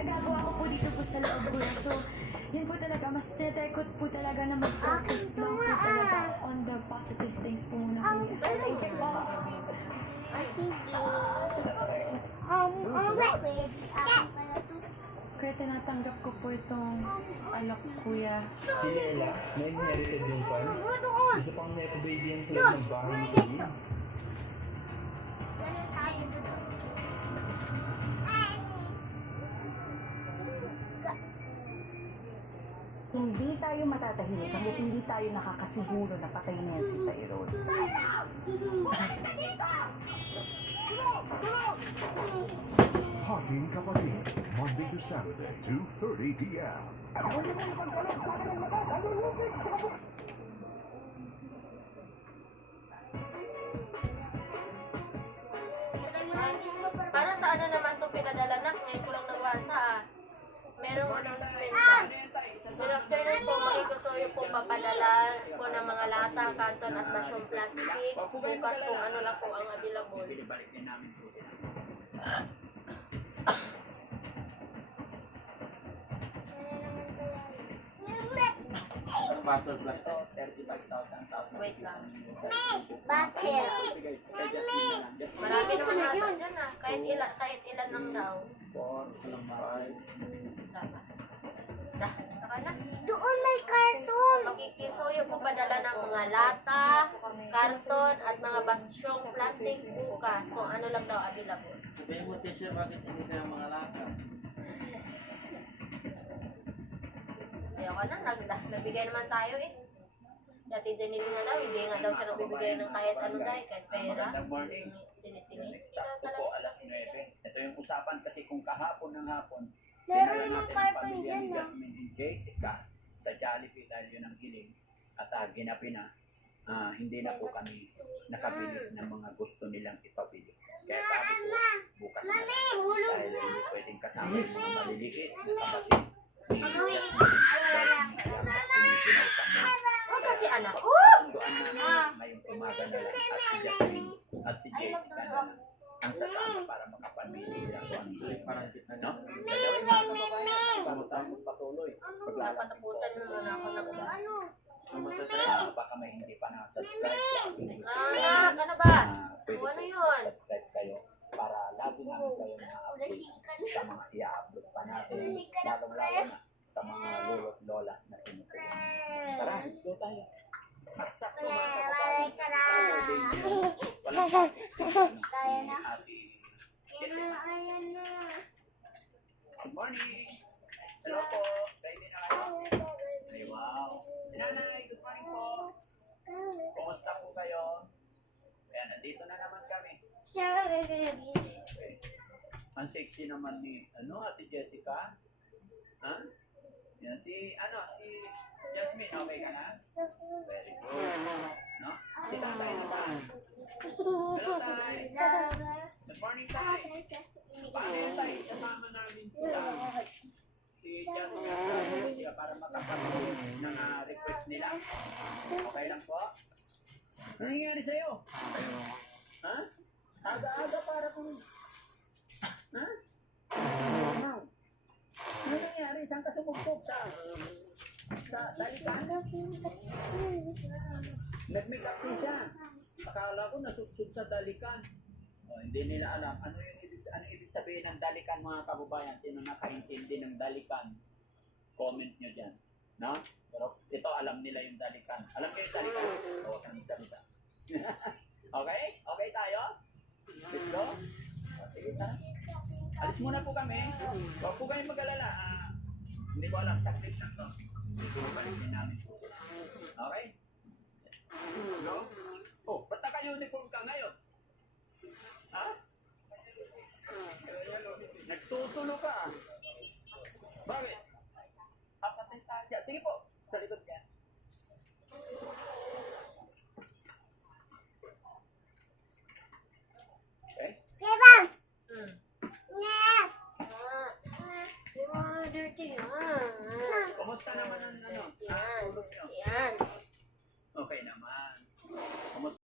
nagagawa ko po dito po sa loob ko. So, yun po talaga, mas tinatry ko po talaga na mag-focus lang po talaga on the positive things po muna kuya. Thank you po. Kaya tinatanggap ko po itong alak kuya. Si Lela, may inherited yung funds. Isa pang nepo baby yan sa loob ng bahay ni Queen. Hindi tayo matatahimik hanggang hindi tayo nakakasiguro na patay na yan si Tyrone. Haging Kapatid, Monday to Saturday, 2:30 p.m. Para sa ano naman itong pinadala na, ngayon ko lang nagwasa ah. Merong announcement pa. Good afternoon po, makikusuyo po papadala po ng mga lata, karton at basyong plastic. Bukas kung ano lang po ang available. Bottle plus 35,000. Wait lang. Bakit? Marami naman ata dyan ah. Kahit ilan lang daw. 4, 5. Saka na. Doon may karton. Makikisuyo po padala ng mga lata, karton at mga basyong plastic bukas kung ano lang daw available. Sabihin mo, teacher, bakit hindi ka mga laka? Ayoko na, nagbigay naman tayo eh. Dati Janine nga daw, hindi nga daw siya nagbibigay ng kahit ano dahil, kahit pera. Magandang morning. Sinisingi. Sakto po, alas 9. Ito yung usapan kasi kung kahapon ng hapon, Meron dinala namang natin ang karton pamilya dyan, ni ah. Jasmine and Jessica sa Jollibee dahil yun ang hiling at ginapi na, hindi na po kami nakabili ng mga gusto nilang ipabili. Kaya sabi ko, bukas na lang. Dahil hindi pwedeng kasama yung mga maliliit na kapatid. Oh, kasi anak ko. Sunduan namin ngayong umaga na lang at si Jasmine at si Jessica na lang ang sasama para makapamili sila kung ano yung Parang kita no? niya. Bago tayo magpatuloy. Napatapusan mo muna ako ng Baka may hindi pa na-subscribe sa akin. ano ba? Pwede Ano yun? subscribe kayo para lagi namin kayo na-update sa mga i-upload pa natin. Lalong-lalo na sa mga lolo't lola na tinutulungan. Tara, let's go tayo. At sakto mga kapatid. Kaya na. Ayan na. Good morning. Hello po. Ready na kayo? Ay, wow. Nanay, good morning po. Kumusta po kayo? Ayan, nandito na naman kami. Okay. Ang sexy naman ni, Ate Jessica? Ha? Yan, si Jasmine, okay ka na? Very good. No? Si Tatay naman. Hello, Tay. Good morning, Tay. Paano yun, Tay? Kasama namin si Jasmine para makapag-uwi ng request nila. Okay lang po? Ano nangyari sa'yo? Ha? Aga-aga para kung... Ha? Ano? Ano nangyari? Saan ka sumugpog? Sa dalikan? Nag-make up din siya. Akala ko nasuksog sa dalikan. Hindi nila alam. Ano ibig sabihin ng dalikan, mga kababayan? Sino nakaintindi ng dalikan? Comment nyo dyan. No? Pero ito alam nila yung dalikan. Alam nyo yung dalikan? Oo, ang dalikan. Okay? Okay tayo? Let's go? Sige na. Alis muna po kami. Huwag po kayong mag-alala. Hindi ko alam. Saklit lang to. Balik din namin po. Okay? Go? Oh, ba't naka-uniform ka ngayon?